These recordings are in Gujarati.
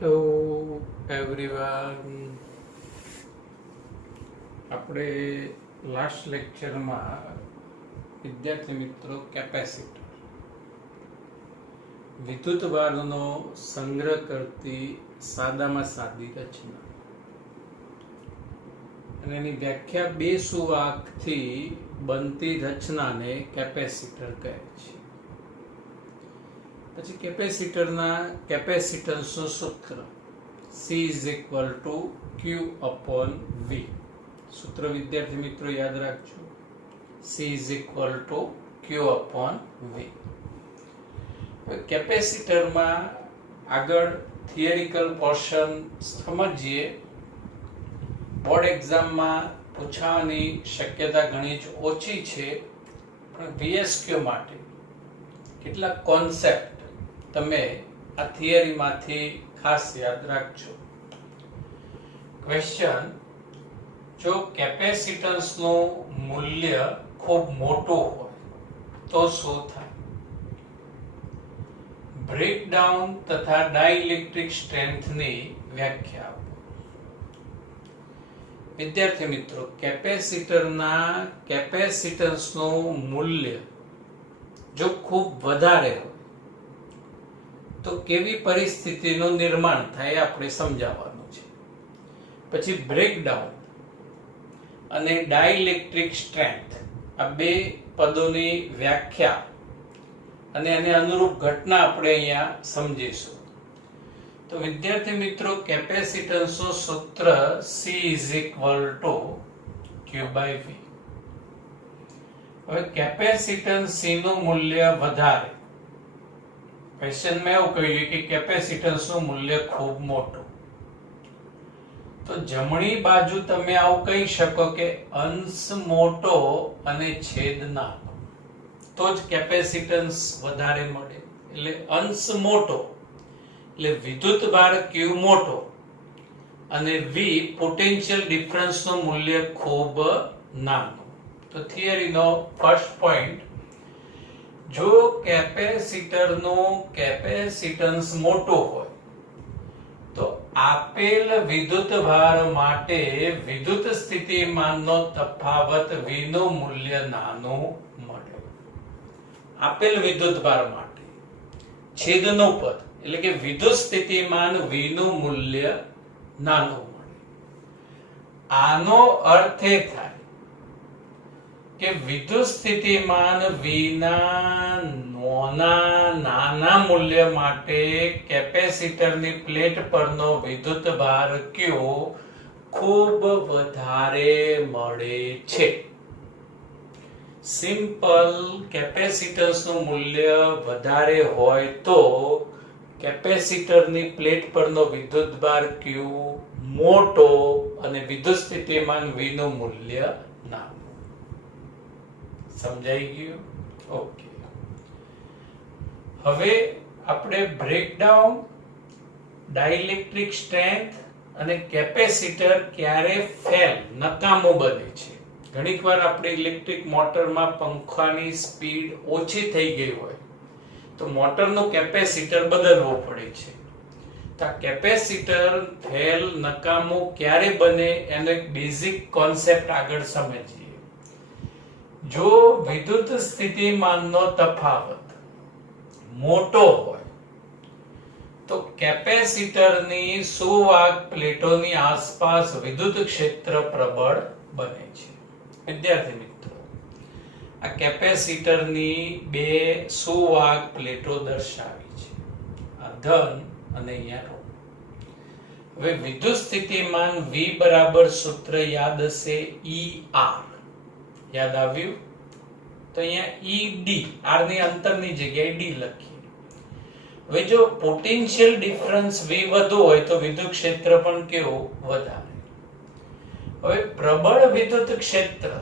હેલો એવરીવન, આપણે લાસ્ટ લેક્ચરમાં વિદ્યાર્થી મિત્રો કેપેસિટર વિદ્યુતભારનો સંગ્રહ કરતી સાદામાં સાદી રચના અને એની વ્યાખ્યા બે સુવાહકથી બનતી રચનાને કેપેસિટર કહે છે. પછી કેપેસિટરના કેપેસિટન્સનું સૂત્ર C = Q/V. સૂત્ર વિદ્યાર્થી મિત્રો યાદ રાખજો, C = Q/V. કેપેસિટરમાં આગળ થિયરિકલ પોર્શન સમજીએ. બોર્ડ એક્ઝામમાં પૂછવાની શક્યતા ઘણી જ ઓછી છે, પણ VSQ માટે કેટલાક કોન્સેપ્ટ તમે આ થિયરીમાંથી ખાસ યાદ રાખજો. ક્વેશ્ચન: જો કેપેસિટન્સનું મૂલ્ય ખૂબ મોટું હોય તો શું થાય? બ્રેકડાઉન તથા ડાઇલેક્ટ્રિક સ્ટ્રેન્થની વ્યાખ્યા આપો. વિદ્યાર્થી મિત્રો, કેપેસિટરના કેપેસિટન્સનું મૂલ્ય જો ખૂબ વધારે હોય તો કેવી પરિસ્થિતિનું નિર્માણ થાય આપણે સમજાવવાનું છે. પછી બ્રેકડાઉન અને ડાઇલેક્ટ્રિક સ્ટ્રેન્થ, આ બે પદોની વ્યાખ્યા અને એને અનુરૂપ ઘટના આપણે અહીંયા સમજીશું. તો વિદ્યાર્થી મિત્રો, કેપેસિટન્સનું સૂત્ર C = Q/V. હવે કેપેસિટન્સ C નું મૂલ્ય વધારે. ક્વેશ્ચનમાં એવું કહ્યું કે કેપેસિટન્સનું મૂલ્ય ખૂબ મોટું, તો જમણી બાજુ તમે આવું કહી શકો કે અંશ મોટો અને છેદ નાનો, તો જ કેપેસિટન્સ વધારે મળે. એટલે અંશ મોટો એટલે વિદ્યુતભાર Q મોટો અને V પોટેન્શિયલ ડિફરન્સનું મૂલ્ય ખૂબ નાનું. તો થિયરીનો ફર્સ્ટ પોઈન્ટ, જો કેપેસિટરનું કેપેસિટન્સ મોટું હોય તો આપેલ વિદ્યુતભાર માટે વિદ્યુત સ્થિતિમાનનો તફાવત V નું મૂલ્ય નાનું મળે. આપેલ વિદ્યુતભાર માટે છેદનું પદ એટલે કે વિદ્યુત સ્થિતિમાન V નું મૂલ્ય નાનું મળે. આનો અર્થ એ થાય કે વિદ્યુત સ્થિતિમાન V ના નાના મૂલ્ય માટે કેપેસિટરની પ્લેટ પરનો વિદ્યુતભાર Q ખૂબ વધારે મળે છે. સિમ્પલ કેપેસિટન્સનું મૂલ્ય વધારે હોય તો કેપેસિટરની પ્લેટ પરનો વિદ્યુતભાર Q મોટો અને વિદ્યુત સ્થિતિમાન V નું મૂલ્ય નાનું. સમજાઈ ગયું? ઓકે. હવે આપણે બ્રેકડાઉન, ડાઇલેક્ટ્રિક સ્ટ્રેન્થ અને કેપેસિટર ક્યારે ફેલ નકામું બને છે. ઘણીવાર આપણે ઇલેક્ટ્રિક મોટરમાં પંખાની સ્પીડ ઓછી થઈ ગઈ હોય તો મોટરનું કેપેસિટર બદલવું પડે છે. તો આ કેપેસિટર ફેલ નકામું ક્યારે બને એનો એક બેઝિક કોન્સેપ્ટ આગળ સમજીએ. જો વિદ્યુત સ્થિતિમાનનો તફાવત મોટો હોય તો કેપેસિટરની સુવાહક પ્લેટોની આસપાસ વિદ્યુત ક્ષેત્ર પ્રબળ બને છે. વિદ્યાર્થી મિત્રો, આ કેપેસિટરની બે સુવાહક પ્લેટો દર્શાવી છે, આ ધન અને અહીંયા ઋણ. હવે વિદ્યુત સ્થિતિમાન V બરાબર સૂત્ર યાદ હશે, ER. યાદ આવ્યું? તો અહીંયા ED, R ની અંતરની જગ્યાએ D લખીએ. હવે જો પોટેન્શિયલ ડિફરન્સ V વધુ હોય તો વિદ્યુત ક્ષેત્ર પણ કેવું? વધારે. હવે પ્રબળ વિદ્યુત ક્ષેત્ર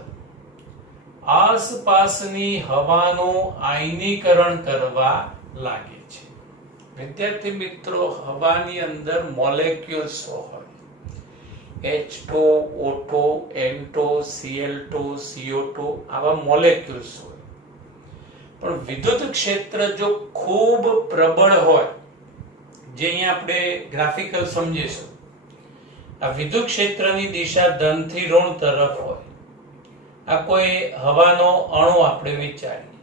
આસપાસની હવાનું આયનીકરણ કરવા લાગે છે. વિદ્યાર્થી મિત્રો, હવાની અંદર મોલેક્યુલ્સ હોય, H2, O2, N2, Cl2, CO2, આવા મોલેક્યુલ્સ હોય. પણ વિદ્યુત ક્ષેત્ર જો ખૂબ પ્રબળ હોય, જે અહીંયા આપણે ગ્રાફિકલ સમજીશું. આ વિદ્યુત ક્ષેત્રની દિશા ધનથી ઋણ તરફ હોય. આ કોઈ હવાનો અણુ આપણે વિચારીએ.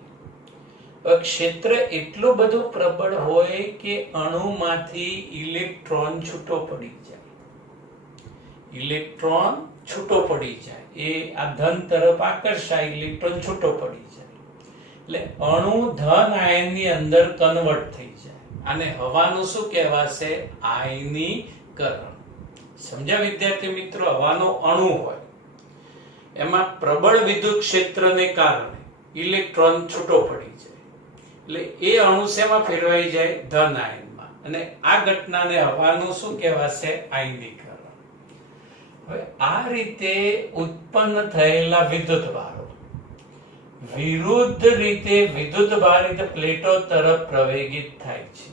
ક્ષેત્ર એટલું બધું પ્રબળ હોય કે અણુમાંથી ઇલેક્ટ્રોન છૂટો પડી જાય. ઇલેક્ટ્રોન છૂટો પડી જાય, એ આ ધન તરફ આકર્ષાય, ઇલેક્ટ્રોન છૂટો પડી જાય, એટલે અણુ ધન આયનની અંદર કન્વર્ટ થઈ જાય. આને હવાનું શું કહેવાશે? આયનીકરણ. સમજ્યા વિદ્યાર્થી મિત્રો? હવાનો અણુ હોય, એમાં પ્રબળ વિદ્યુત ક્ષેત્રને કારણે ઇલેક્ટ્રોન છૂટો પડી જાય, એટલે એ અણુ શેમાં ફેરવાઈ જાય? ધન આયનમાં. અને આ ઘટનાને હવાનું શું કહેવાશે? આયનીકરણ. હવે આ રીતે ઉત્પન્ન થયેલા વિદ્યુતભારો વિરુદ્ધ રીતે વિદ્યુતભારિત પ્લેટો તરફ પ્રવેગિત થાય છે.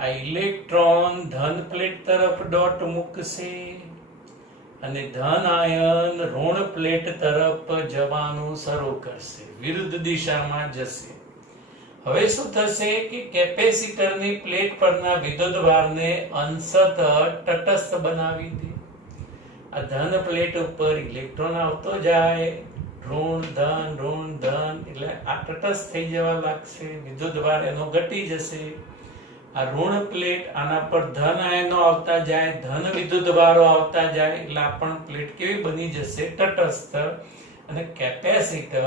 આ ઇલેક્ટ્રોન ધન પ્લેટ તરફ ડોટ મૂકશે અને ધન આયન ઋણ પ્લેટ તરફ જવાનું શરૂ કરશે, વિરુદ્ધ દિશામાં જશે. હવે શું થશે કે કેપેસિટરની પ્લેટ પરના વિદ્યુતભારને અંશતઃ તટસ્થ બનાવી દે. આ ધન પ્લેટ ઉપર ઇલેક્ટ્રોન આવતો જાય, ઋણ ધન, એટલે આ તટસ્થ થઈ જવા લાગશે, વિદ્યુતભાર એનો ઘટી જશે. આ ઋણ પ્લેટ, આના પર ધન આયનો આવતા જાય, ધન વિદ્યુતભારો આવતા જાય, એટલે આ પણ પ્લેટ કેવી બની જશે? તટસ્થ. અને કેપેસિટર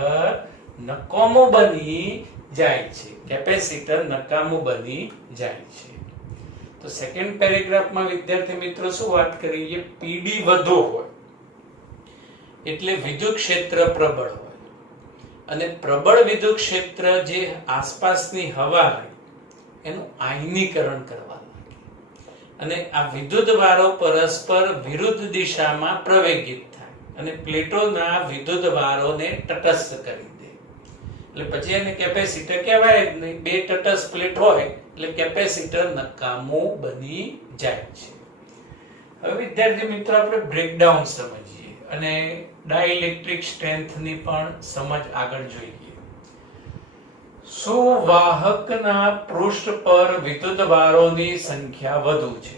નકામું બની જાય છે. કેપેસિટર નકામું બની જાય છે. તો સેકન્ડ પેરેગ્રાફમાં વિદ્યાર્થી મિત્રો શું વાત કરીએ? પીડી વધુ હોય એટલે વિદ્યુત ક્ષેત્ર પ્રબળ હોય, અને પ્રબળ વિદ્યુત ક્ષેત્ર જે આસપાસની હવા હોય એનું આયનીકરણ કરવા લાગે, અને આ વિદ્યુતભારો પરસ્પર વિરુદ્ધ દિશામાં પ્રવેગિત થાય અને પ્લેટોના વિદ્યુતભારોને તટસ્થ કરી દે. એટલે પછી એને કેપેસિટર કહેવાય જ નહીં. બે તટસ્થ પ્લેટ હોય એટલે કેપેસિટર નકામું બની જાય છે. હવે વિદ્યાર્થી મિત્રો આપણે બ્રેકડાઉન સમજીએ અને ડાઇલેક્ટ્રિક સ્ટ્રેન્થની પણ સમજ આગળ જોઈએ. સુવાહકના પૃષ્ઠ પર વિદ્યુતભારોની સંખ્યા વધુ છે.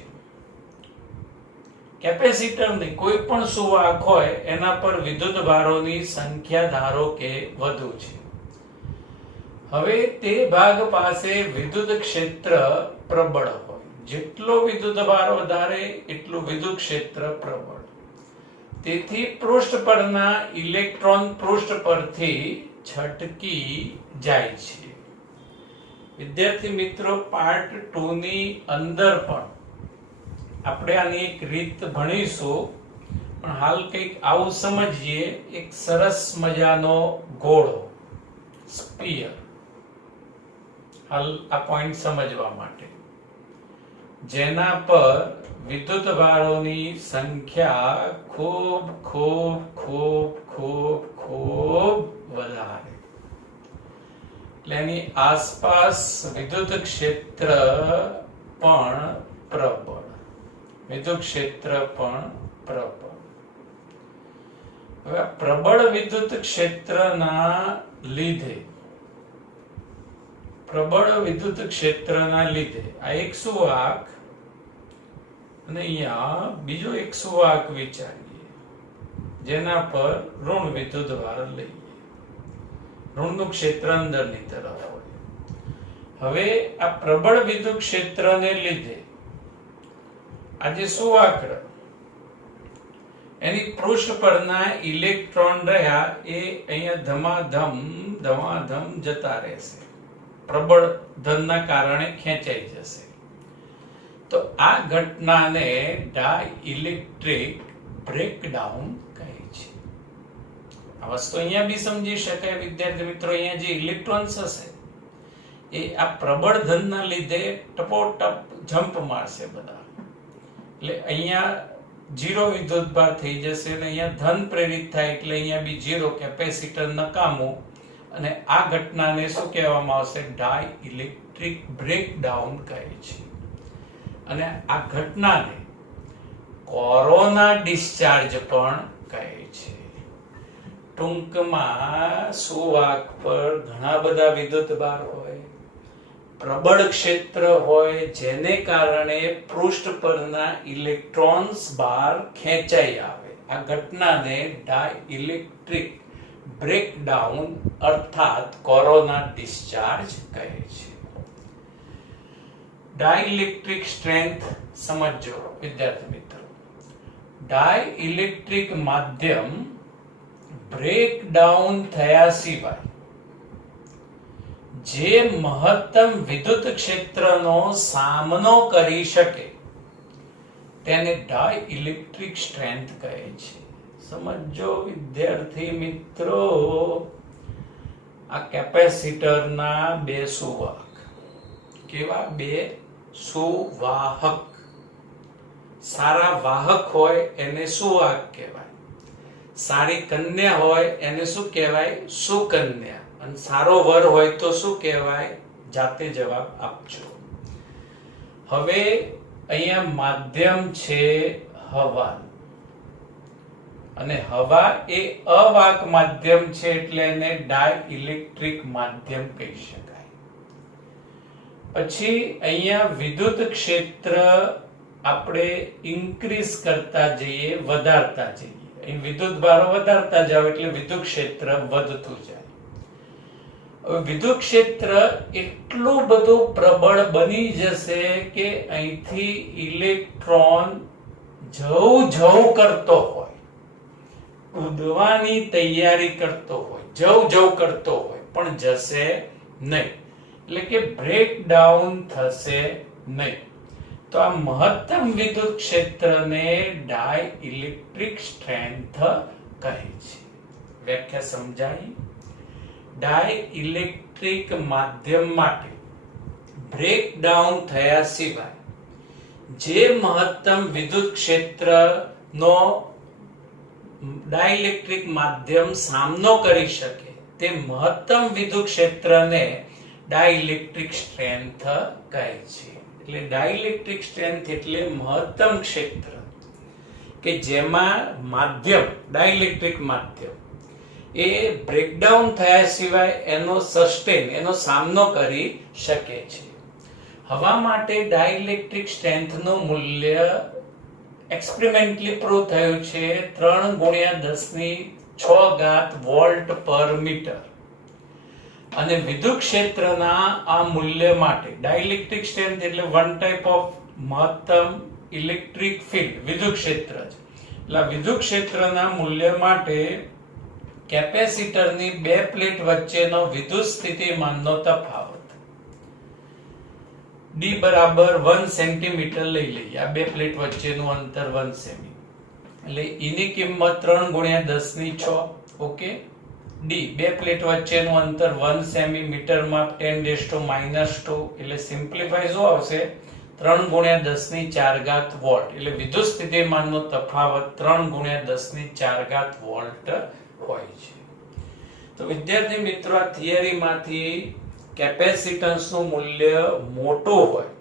કેપેસિટરની કોઈ પણ સુવાહક હોય એના પર વિદ્યુતભારોની સંખ્યા ધારો કે વધુ છે. હવે તે ભાગ પાસે વિદ્યુત ક્ષેત્ર પ્રબળ હોય. જેટલો વિદ્યુતભાર વધારે એટલું વિદ્યુત ક્ષેત્ર પ્રબળ. તેથી પૃષ્ઠ પરના ઇલેક્ટ્રોન પૃષ્ઠ પરથી છટકી જાય છે. વિદ્યાર્થી મિત્રો, પાર્ટ 2 ની અંદર પણ આપણે આની એક રીત ભણીશું, પણ હાલ કંઈક આવું સમજીએ. એક સરસ મજાનો ગોળો, સ્ફિયર. હાલ આ પોઈન્ટ સમજવા માટે, જેના પર વિદ્યુતભારોની સંખ્યા ખૂબ ખૂબ ખૂબ ખૂબ ખૂબ વધારે, એટલે એની આસપાસ વિદ્યુત ક્ષેત્ર પણ પ્રબળ. વિદ્યુત ક્ષેત્ર પણ પ્રબળ. હવે પ્રબળ વિદ્યુત ક્ષેત્રના લીધે આ એક સુવાહક અને અહીંયા બીજો એક સુવાહક વિચારીએ, જેના પર ઋણ વિદ્યુતભાર લઈએ. ઋણનું ક્ષેત્ર અંદરની તરફ હોય. હવે આ પ્રબળ વિદ્યુત ક્ષેત્રને લીધે આ જે સુવાહક એની પૃષ્ઠ પરના ઇલેક્ટ્રોન રહ્યા એ અહીંયા ધમાધમ જતા રહેશે. પ્રબળ ધનના કારણે ખેંચાઈ જશે. તો આ ઘટનાને ડાઇલેક્ટ્રિક બ્રેકડાઉન કહે છે. આ વસ્તુ અહીંયા બી સમજી શકાય વિદ્યાર્થી મિત્રો. અહીંયા જે ઇલેક્ટ્રોન્સ હશે એ આ પ્રબળ ધનના લીધે ટપોટપ જમ્પ મારશે બધા, એટલે અહીંયા ઝીરો વિદ્યુતભાર થઈ જશે અને અહીંયા ધન પ્રેરિત થાય એટલે અહીંયા બી ઝીરો, કેપેસિટર નકામું. અને આ ઘટનાને શું કહેવામાં આવશે? ડાઇલેક્ટ્રિક બ્રેકડાઉન કહે છે. અને આ ઘટનાને કોરોના ડિસ્ચાર્જ પણ કહે છે. ટૂંકમાં સુવાહક પર ઘણા બધા વિદ્યુતભાર હોય, પ્રબળ ક્ષેત્ર હોય જેને કારણે પૃષ્ઠ પરના ઇલેક્ટ્રોન્સ બહાર ખેંચાઈ આવે, આ ઘટનાને ડાઇલેક્ટ્રિક બ્રેકડાઉન અર્થાત કોરોના ડિસ્ચાર્જ કહે છે. ડાઇલેક્ટ્રિક સ્ટ્રેન્થ સમજો વિદ્યાર્થી મિત્રો. ડાઇલેક્ટ્રિક માધ્યમ બ્રેકડાઉન થયા સિવાય જે મહત્તમ વિદ્યુત ક્ષેત્રનો સામનો કરી શકે તેને ડાઇલેક્ટ્રિક સ્ટ્રેન્થ કહે છે. સમજો વિદ્યાર્થી મિત્રો, આ કેપેસિટરના બે સુવાહક. કેવા? બે સુવાહક. સારા વાહક હોય એને સુવાહક કહેવાય, સારી કન્યા હોય એને શું કહેવાય? સુકન્યા. અને સારો વર હોય તો શું કહેવાય? જાતે જવાબ આપજો. હવે અહીંયા માધ્યમ છે હવા, અને હવા એ અવાહક માધ્યમ છે એટલે એને ડાઇલેક્ટ્રિક માધ્યમ કહી શકાય. પછી અહીંયા વિદ્યુત ક્ષેત્ર આપણે ઇન્ક્રીઝ કરતા જઈએ, વધારતા જઈએ. અહીં વિદ્યુત ભારો વધારતા જાવ એટલે વિદ્યુત ક્ષેત્ર વધતું જાય. હવે વિદ્યુત ક્ષેત્ર એટલું બધું પ્રબળ બની જશે કે અહીંથી ઇલેક્ટ્રોન જવ કરતો હોય, ઉડવાની તૈયારી કરતો હોય, જવ કરતો હોય, પણ જશે નહીં. એટલે કે બ્રેકડાઉન થશે નહીં. તો આ મહત્તમ વિદ્યુત ક્ષેત્રને ડાઇલેક્ટ્રિક સ્ટ્રેન્થ કહે છે. વ્યાખ્યા સમજાઈ? ડાઇલેક્ટ્રિક માધ્યમ માટે બ્રેકડાઉન થયા સિવાય જે મહત્તમ વિદ્યુત ક્ષેત્રનો ડાઇલેક્ટ્રિક માધ્યમ સામનો કરી શકે તે મહત્તમ વિદ્યુત ક્ષેત્રને ડાઇલેક્ટ્રિક સ્ટ્રેન્થ કહે છે. એટલે ડાઇલેક્ટ્રિક સ્ટ્રેન્થ એટલે મહત્તમ ક્ષેત્ર કે જેમાં માધ્યમ, ડાઇલેક્ટ્રિક માધ્યમ એ બ્રેકડાઉન થયા સિવાય એનો સામનો કરી શકે છે. હવા માટે ડાઇલેક્ટ્રિક સ્ટ્રેન્થનું મૂલ્ય એક્સપેરિમેન્ટલી પ્રૂવ થયું છે 3×10⁶ વોલ્ટ પર મીટર. અને વિદ્યુત ક્ષેત્રના આ મૂલ્ય માટે ડાઇલેક્ટ્રિક સ્ટ્રેન્થ એટલે વન ટાઈપ ઓફ મહત્તમ ઇલેક્ટ્રિક ફિલ્ડ, વિદ્યુત ક્ષેત્ર છે. એટલે વિદ્યુત ક્ષેત્રના મૂલ્ય માટે કેપેસિટરની બે પ્લેટ વચ્ચેનો વિદ્યુત સ્થિતિમાનનો તફાવત D બરાબર 1 સેન્ટીમીટર લઈ લઈએ. આ બે પ્લેટ વચ્ચેનું અંતર 1 સેમી. એટલે E ની કિંમત 3×10⁶. ઓકે. D બે પ્લેટ વચ્ચેનું અંતર 1 સેમીમીટરમાં 10⁻². એટલે સિમ્પ્લિફાઈ શું આવશે? 3×10⁴ વોલ્ટ. એટલે વિદ્યુત સ્થિતિમાનનો તફાવત 3×10⁴ વોલ્ટ હોય છે. તો વિદ્યાર્થી મિત્રો, આ થિયરીમાંથી કેપેસિટન્સનું મૂલ્ય મોટું હોય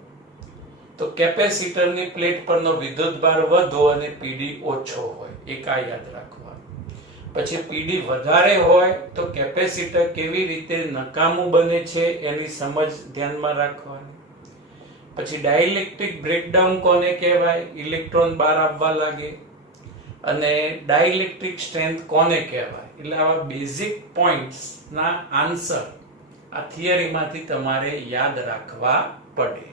તો કેપેસિટરની પ્લેટ પરનો વિદ્યુતભાર વધુ અને PD ઓછો હોય, એક આ યાદ રાખવાનું. પછી PD વધારે હોય તો કેપેસિટર કેવી રીતે નકામું બને છે એની સમજ ધ્યાનમાં રાખવાની. પછી ડાઇલેક્ટ્રિક બ્રેકડાઉન કોને કહેવાય? ઇલેક્ટ્રોન બહાર આવવા લાગે. અને ડાઇલેક્ટ્રિક સ્ટ્રેન્થ કોને કહેવાય? એટલે આવા બેઝિક પોઈન્ટ્સ ના આન્સર આ થિયરીમાંથી તમારે યાદ રાખવા પડે.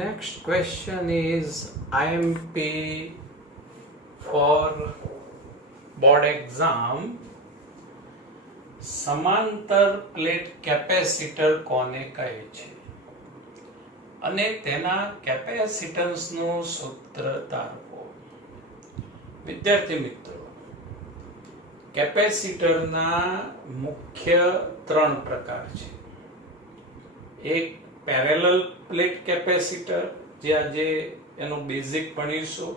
Next question is IMP for board exam. સમાંતર પ્લેટ કેપેસિટર કોને કહે છે અને તેના કેપેસિટન્સનું સૂત્ર તારવો. વિદ્યાર્થી મિત્રો, કેપેસિટરના મુખ્ય 3 પ્રકાર છે. એક પેરેલલ પ્લેટ કેપેસિટર, જે આજે એનું બેઝિક ભણીશું.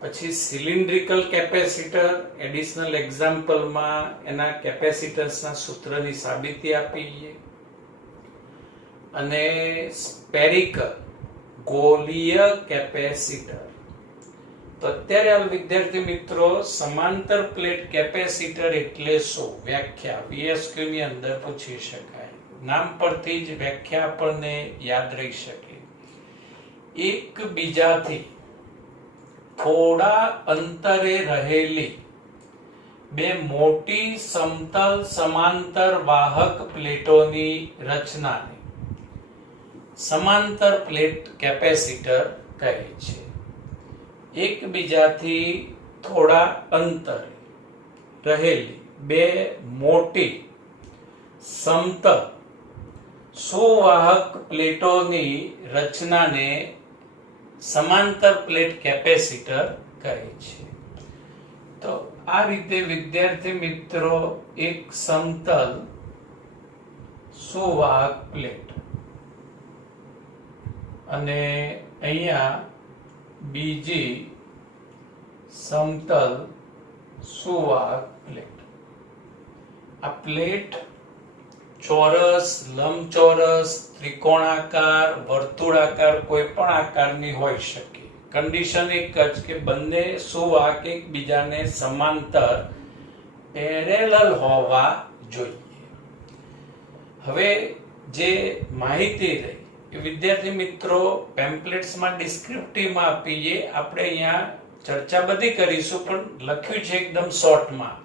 પછી સિલિન્ડ્રિકલ કેપેસિટર, એડિશનલ એક્ઝામ્પલમાં એના કેપેસિટન્સના સૂત્રની સાબિતી આપીએ. અને સ્પેરિકલ ગોળીય કેપેસિટર. તો અત્યારે હાલ વિદ્યાર્થી મિત્રો સમાંતર પ્લેટ કેપેસિટર એટલે શું વ્યાખ્યા VSQ ની અંદર પૂછી શકાય. નામ પરથી જ વ્યાખ્યા આપણને યાદ રહી શકે. એકબીજાથી થોડા અંતરે રહેલી બે મોટી સમતલ સમાંતર વાહક પ્લેટોની રચનાને સમાંતર પ્લેટ કેપેસિટર કહે છે. એકબીજાથી થોડા અંતરે રહેલી બે મોટી સમતલ સુવાહક પ્લેટોની રચનાને સમાંતર પ્લેટ કેપેસિટર કહે છે. તો આ રીતે વિદ્યાર્થી મિત્રો એક સમતલ સુવાહક પ્લેટ અને અહીંયા બીજી સમતલ સુવાહક પ્લેટ. આ પ્લેટ ચોરસ, લંબચોરસ, ત્રિકોણાકાર, વર્તુળાકાર કોઈ પણ આકારની હોઈ શકે. કન્ડિશન એક જ કે બંને સુવાહક એકબીજાને સમાંતર પેરેલલ હોવા જોઈએ. હવે જે માહિતી રહી એ વિદ્યાર્થી મિત્રો પેમ્પલેટ્સમાં ડિસ્ક્રિપ્ટિવમાં આપીએ. આપણે અહીંયા ચર્ચા બધી કરીશું પણ લખ્યું છે એકદમ શોર્ટમાં.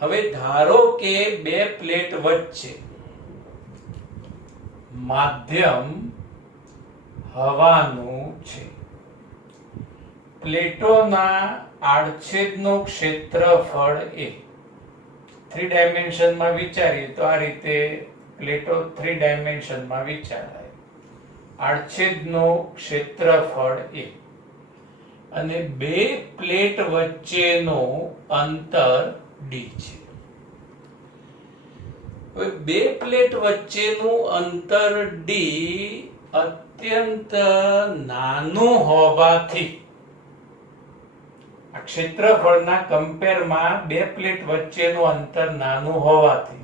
હવે ધારો કે બે પ્લેટ વચ્ચે માધ્યમ હવાનું છે. પ્લેટોના આડછેદનું ક્ષેત્રફળ એ 3 ડાયમેન્શનમાં વિચારીએ તો આ રીતે પ્લેટો 3 ડાયમેન્શનમાં વિચારાય. આડછેદનું ક્ષેત્રફળ એ અને બે પ્લેટ વચ્ચેનું અંતર d છે. હવે બે પ્લેટ વચ્ચેનું અંતર d અત્યંત નાનું હોવાથી આ ક્ષેત્રફળના કમ્પેરમાં બે પ્લેટ વચ્ચેનું અંતર નાનું હોવાથી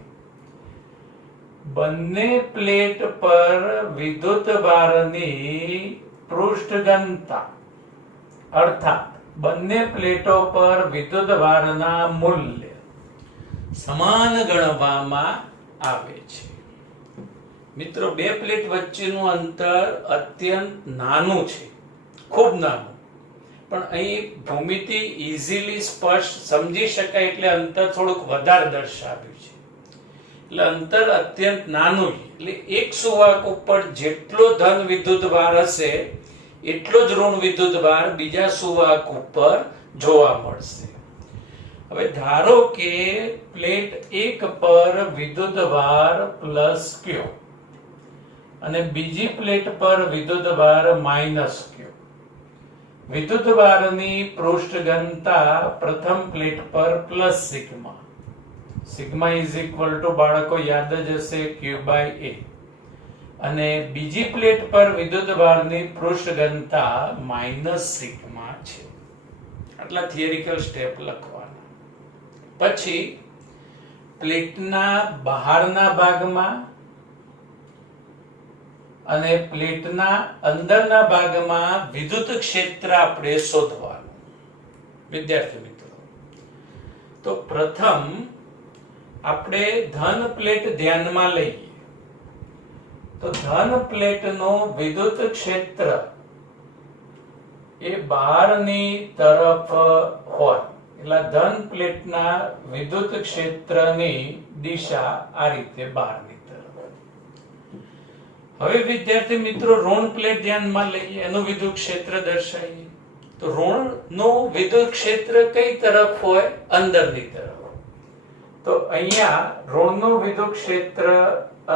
બંને પ્લેટ પર વિદ્યુતભારની પૃષ્ઠઘનતા અર્થાત બંને પ્લેટો પર વિદ્યુતભારના મૂલ્ય સમાન ગણવામાં આવે છે. મિત્રો બે પ્લેટ વચ્ચેનું અંતર અત્યંત નાનું છે, ખૂબ નાનું, પણ અહીં ભૂમિતિ ઈઝીલી સ્પષ્ટ સમજી શકાય એટલે અંતર થોડુંક વધારે દર્શાવ્યું છે. એટલે અંતર અત્યંત નાનું એટલે એક સુવાહક ઉપર જેટલો ધન વિદ્યુતભાર હશે એટલો જ ઋણ વિદ્યુતભાર બીજા સુવાહક ઉપર જોવા મળશે. હવે ધારો કે પ્લેટ 1 પર વિદ્યુતભાર +q અને બીજી પ્લેટ પર વિદ્યુતભાર -q. વિદ્યુતભારની પૃષ્ઠઘનતા પ્રથમ પ્લેટ પર +σ. સિગ્મા બાળકો યાદ જ હશે q/a. અને બીજી પ્લેટ પર વિદ્યુતભારની પૃષ્ઠઘનતા -σ છે. આટલા થિયરિકલ સ્ટેપ લખવાના. પછી પ્લેટના બહારના ભાગમાં અને પ્લેટના અંદરના ભાગમાં વિદ્યુત ક્ષેત્ર આપણે શોધવાનું. વિદ્યાર્થી મિત્રો તો પ્રથમ આપણે ધન પ્લેટ ધ્યાનમાં લઈએ તો ધન પ્લેટનું વિદ્યુત ક્ષેત્ર એ બહારની તરફ હોય એટલે ધન પ્લેટના વિદ્યુત ક્ષેત્રની દિશા આ રીતે બહારની તરફ. હવે વિદ્યાર્થી મિત્રો ઋણ પ્લેટ ધ્યાનમાં લઈએ, એનું વિદ્યુત ક્ષેત્ર દર્શાવીએ તો ઋણનું વિદ્યુત ક્ષેત્ર કઈ તરફ હોય? અંદરની તરફ. તો અહીંયા ઋણનું વિદ્યુત ક્ષેત્ર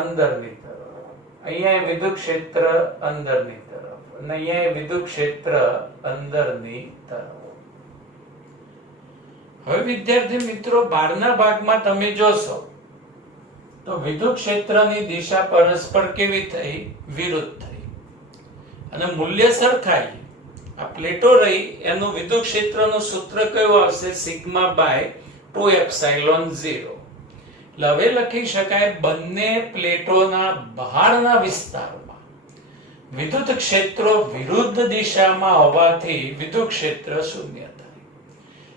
અંદરની તરફ, અહીંયા વિદ્યુત ક્ષેત્ર અંદરની તરફ અને અહીંયા વિદ્યુત ક્ષેત્ર અંદરની તરફ. હવે વિદ્યાર્થી મિત્રો બહારના ભાગમાં તમે જોશો તો વિદ્યુત ક્ષેત્રની દિશા પરસ્પર કેવી થઈ? વિરુદ્ધ થઈ. અને મૂલ્ય સરખાઈ. આ પ્લેટો રહી એનું વિદ્યુત ક્ષેત્રનું સૂત્ર કયું આવશે? σ/2ε0. હવે લખી શકાય બંને પ્લેટોના બહારના વિસ્તારમાં વિદ્યુત ક્ષેત્રો વિરુદ્ધ દિશામાં હોવાથી વિદ્યુત ક્ષેત્ર શૂન્ય થાય.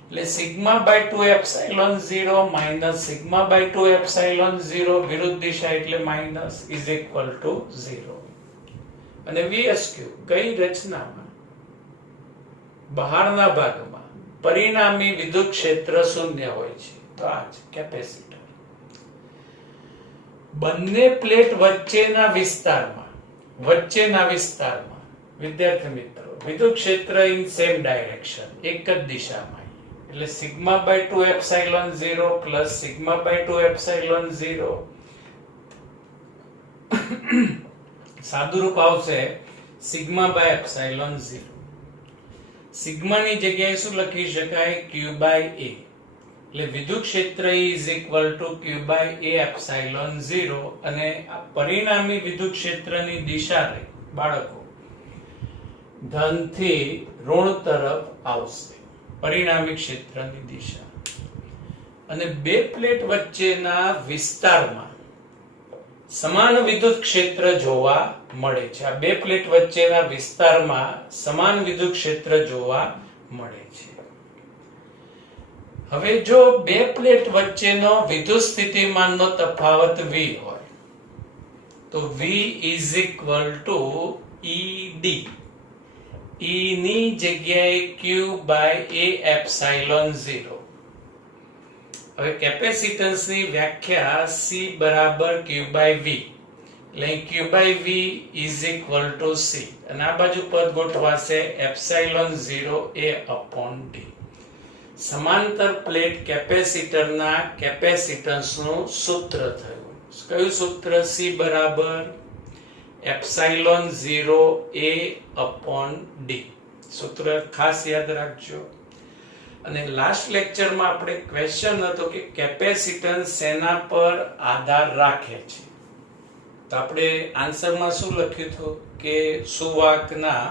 એટલે sigma by 2 epsilon 0 minus sigma by 2 epsilon 0 વિરુદ્ધ દિશા એટલે માઇનસ ઇઝ ઇક્વલ ટુ 0. અને VSQ કઈ રચનામાં બહારના ભાગમાં પરિણામી વિદ્યુત ક્ષેત્ર શૂન્ય હોય છે તો આ છે કેપેસિટર. બંને પ્લેટ વચ્ચેના વિસ્તારમાં વિદ્યાર્થી મિત્રો વિદ્યુત ક્ષેત્ર ઇન સેમ ડાયરેક્શન એક જ દિશામાં એટલે sigma by 2 epsilon 0 plus sigma by 2 epsilon 0 સાદુરૂપ આવશે સિગ્મા બાય એપ્સિલોન 0. સિગ્મા ની જગ્યાએ શું લખી શકાય q બાય a એટલે વિદ્યુત ક્ષેત્ર is equal to q by a epsilon 0 અને આ પરિણામી વિદ્યુત ક્ષેત્રની દિશા રહી બાળકો ધન થી ઋણ તરફ આવશે પરિણામી ક્ષેત્રની દિશા. અને બે પ્લેટ વચ્ચેના વિસ્તારમાં સમાન વિદ્યુત ક્ષેત્ર જોવા મળે છે. આ બે પ્લેટ વચ્ચેના વિસ્તારમાં સમાન વિદ્યુત ક્ષેત્ર જોવા મળે છે. હવે જો બે પ્લેટ વચ્ચેનો વિદ્યુત સ્થિતિમાનનો તફાવત v હોય તો v is equal to ed. E ની જગ્યાએ q by a epsilon 0. હવે કેપેસિટન્સની વ્યાખ્યા C બરાબર q by v એટલે q by v is equal to c અને આ બાજુ પદ ગોઠવાશે epsilon 0 a upon d. સમાંતર પ્લેટ કેપેસિટરના કેપેસિટન્સનું સૂત્ર થયું. કયું સૂત્ર? C બરાબર epsilon 0 a upon d. સૂત્ર ખાસ યાદ રાખજો. અને લાસ્ટ લેક્ચરમાં આપણે ક્વેશ્ચન હતો કે કેપેસિટન્સ શેના પર આધાર રાખે છે તો આપણે આન્સરમાં શું લખ્યું હતું કે સુવાહકના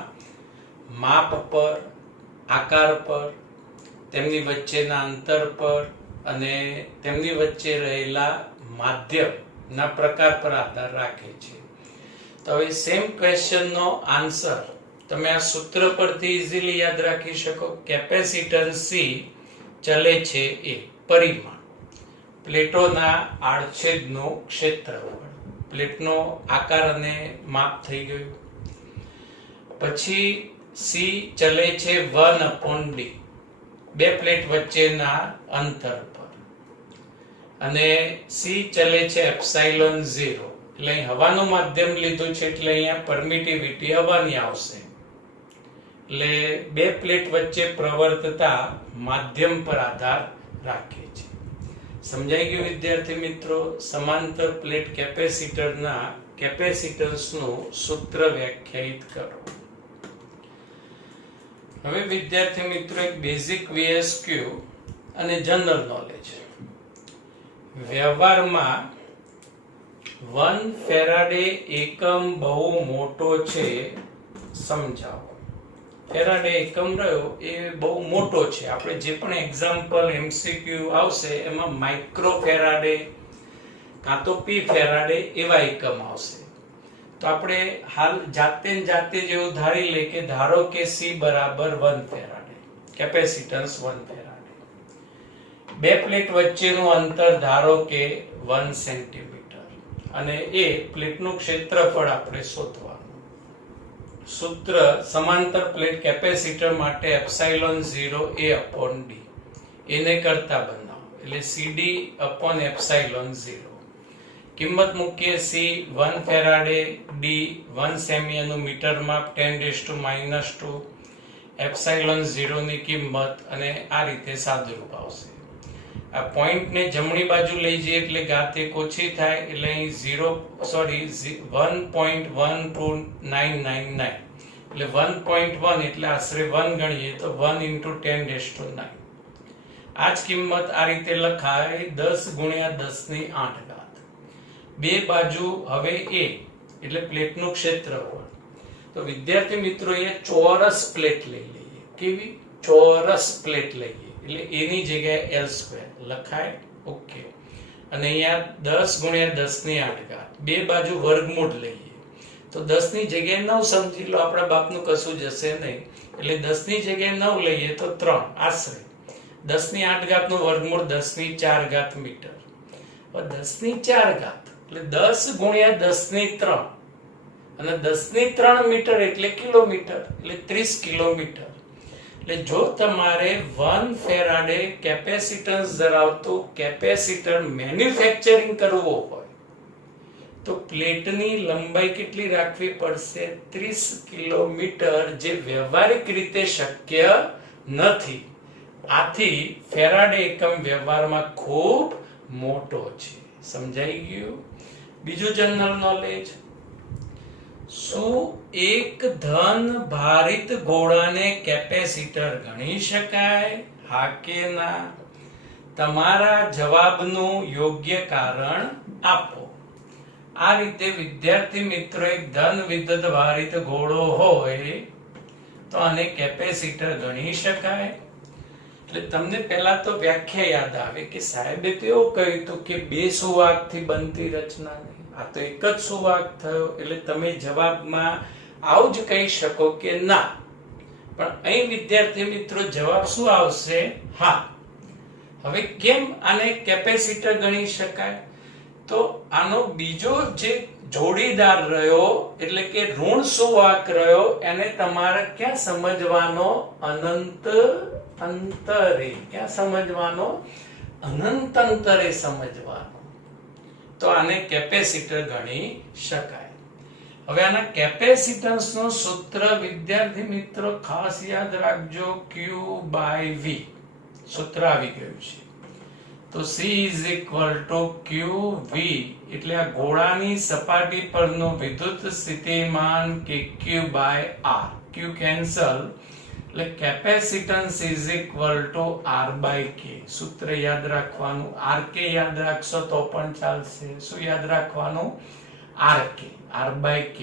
માપ પર, આકાર પર, તેમની વચ્ચેના અંતર પર અને તેમની વચ્ચે રહેલા માધ્યમના પ્રકાર પર આધાર રાખે છે. તો હવે સેમ ક્વેશ્ચનનો આન્સર તમે આ સૂત્ર પરથી ઈઝીલી યાદ રાખી શકો. કેપેસિટન્સ C ચલે છે એ પરિમાણ પ્લેટોના આડછેદનું ક્ષેત્રફળ, પ્લેટનો આકાર અને માપ થઈ ગયું. પછી C ચલે છે 1 upon d બે પ્લેટ વચ્ચેના અંતર પર અને C ચલે છે એપ્સિલોન 0 એટલે હવાનું માધ્યમ લીધું છે એટલે અહીંયા પરમિટિવિટી હવાની આવશે એટલે બે પ્લેટ વચ્ચે પ્રવર્તતા માધ્યમ પર આધાર રાખે છે. સમજાઈ ગયું વિદ્યાર્થી મિત્રો? સમાંતર પ્લેટ કેપેસિટરના કેપેસિટન્સનું સૂત્ર વ્યાખ્યાયિત કરો. હવે વિદ્યાર્થી મિત્રો એક બેઝિક VSQ અને જનરલ નોલેજ. વ્યવહારમાં 1 ફેરાડે એકમ બહુ મોટો છે સમજાવો. ફેરાડે એકમ રહ્યો એ બહુ મોટો છે. આપણે જે પણ એક્ઝામ્પલ MCQ આવશે એમાં માઇક્રો ફેરાડે કાં તો p ફેરાડે એવા એકમ આવશે. તો આપણે હાલ જાતે જેવું ધારી લે કે ધારો કે C બરાબર 1 ફેરાડે, કેપેસિટન્સ 1 ફેરાડે. બે પ્લેટ વચ્ચેનું અંતર ધારો કે 1 સેન્ટીમીટર અને એ પ્લેટનું ક્ષેત્રફળ આપણે શોધવાનું. સૂત્ર સમાંતર પ્લેટ કેપેસિટર માટે એપ્સિલોન 0 a upon d એને કરતા બનાવો એટલે CD upon એપ્સિલોન 0. કિંમત મૂકીએ C 1 ફેરાડે, D 1 સેમીનું મીટર માપ 10⁻², એપ્સિલોન 0 ની કિંમત અને આ રીતે સાદુરૂપ આવશે. આ પોઈન્ટ ને જમણી બાજુ લઈ જઈએ એટલે ઘાત 1 ઓછી થાય એટલે અહીં 1.12999 એટલે 1.1 એટલે આશરે 1 ગણીએ તો 1 × 10⁻9. આ જ કિંમત આ રીતે લખાય 10 × 10⁸. બે બાજુ હવે a એટલે પ્લેટનું ક્ષેત્રફળ. તો વિદ્યાર્થી મિત્રો એ ચોરસ પ્લેટ લઈ લઈએ. કેવી? ચોરસ પ્લેટ લઈએ એટલે a ની જગ્યાએ L² લખાય. ઓકે. અને અહીંયા 10 × 10⁸. બે બાજુ વર્ગમૂળ લઈએ તો 10 ની જગ્યાએ 9 સમજી લો, આપણા બાપનું કશું જશે નહીં. એટલે 10 ની જગ્યાએ 9 લઈએ તો 3 આશરે 10 ની 8 ઘાત નું વર્ગમૂળ 10 ની 4 ઘાત મીટર. 10 ની 4 ઘાત એટલે 10 ગુણ્યા 10 ની 3 અને 10 ની 3 મીટર એટલે કિલોમીટર, એટલે 30 કિલોમીટર. એટલે જો તમારે 1 ફેરાડે કેપેસિટન્સ ધરાવતું કેપેસિટર મેન્યુફેક્ચરિંગ કરવું હોય તો પ્લેટની લંબાઈ કેટલી રાખવી પડશે? 30 કિલોમીટર, જે વ્યવહારિક રીતે શક્ય નથી. આથી ફેરાડે એકમ વ્યવહારમાં ખૂબ મોટો છે. સમજાઈ ગયું? બીજું જનરલ નોલેજ, શું એક ધન ભારિત ગોળાને કેપેસિટર ગણી શકાય? હા કે ના? તમારા જવાબનું યોગ્ય કારણ આપો. આ રીતે વિદ્યાર્થી મિત્રો, એક ધન વિદ્યુત ભારિત ગોળો હોય તો આને કેપેસિટર ગણી શકાય. એટલે તમને પહેલા તો વ્યાખ્યા યાદ આવે કે સાહેબે તો એવું કહ્યું હતું કે 2 સુવાહકથી બનતી રચના નહીં. આ તો એક જ સુવાહક થયો, એટલે તમે જવાબમાં આવું જ કહી શકો કે ના. પણ અહીં વિદ્યાર્થી મિત્રો જવાબ શું આવશે? હા. હવે કેમ આને કેપેસિટર ગણી શકાય? તો આનો બીજો જે જોડીદાર રહ્યો એટલે કે ઋણ સુવાહક રહ્યો, એને તમારે ક્યાં સમજવાનો? અનંત અંતરે. ક્યાં સમજવાનો? અનંત અંતરે સમજવાનો. તો આને કેપેસિટર ગણી શકાય. હવે આના કેપેસિટન્સ નું સૂત્ર વિદ્યાર્થી મિત્રો ખાસ યાદ રાખજો, Q/V સૂત્ર આવી ગયું છે. તો C = QV એટલે આ ગોળાની સપાટી પરનું વિદ્યુત સ્થિતિમાન કે Q/R. Q કેન્સલ એટલે કેપેસિટન્સ = R/K. સૂત્ર યાદ રાખવાનું. RK યાદ રાખશો તો પણ ચાલશે. શું યાદ રાખવાનું? RK, R/K.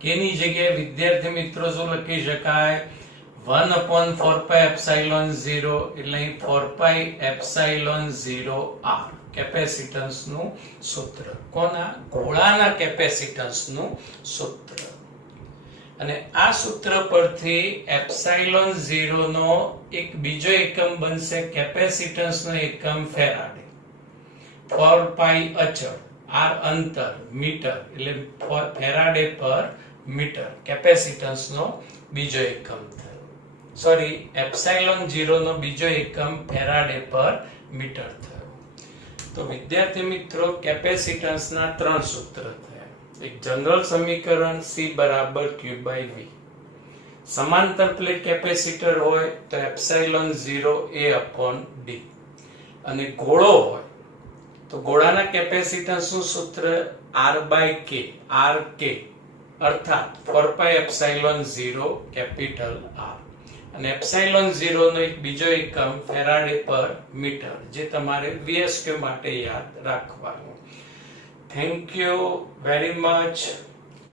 K ની જગ્યાએ વિદ્યાર્થી મિત્રો શું લખી શકાય? 1/4πε0 એટલે 4πε0R કેપેસિટન્સ નું સૂત્ર. કોના? ગોળાના કેપેસિટન્સ નું સૂત્ર. અને આ સૂત્ર પરથી ε0 નો એક બીજો એકમ બનશે કેપેસિટન્સ નો એકમ ફેરાડે. 4π અચળ, R અંતર, મીટર એટલે ફેરાડે પર મીટર કેપેસિટન્સ નો બીજો એકમ થયો. સોરી, ε0 નો બીજો એકમ ફેરાડે પર મીટર થયો. તો વિદ્યાર્થી મિત્રો, કેપેસિટન્સ ના 3 સૂત્ર થયા. એક જનરલ સમીકરણ C = Q/V. સમાંતર પ્લેટ કેપેસિટર હોય તો ε0A/d. અને ગોળો હોય તો ગોળાના કેપેસિટન્સ નું સૂત્ર R/K, RK અર્થાત 4πε0 કેપિટલ R. અને ε0 નો એક બીજો એકમ ફેરાડે પર મીટર, જે તમારે VSQ માટે યાદ રાખવાનું. Thank you very much.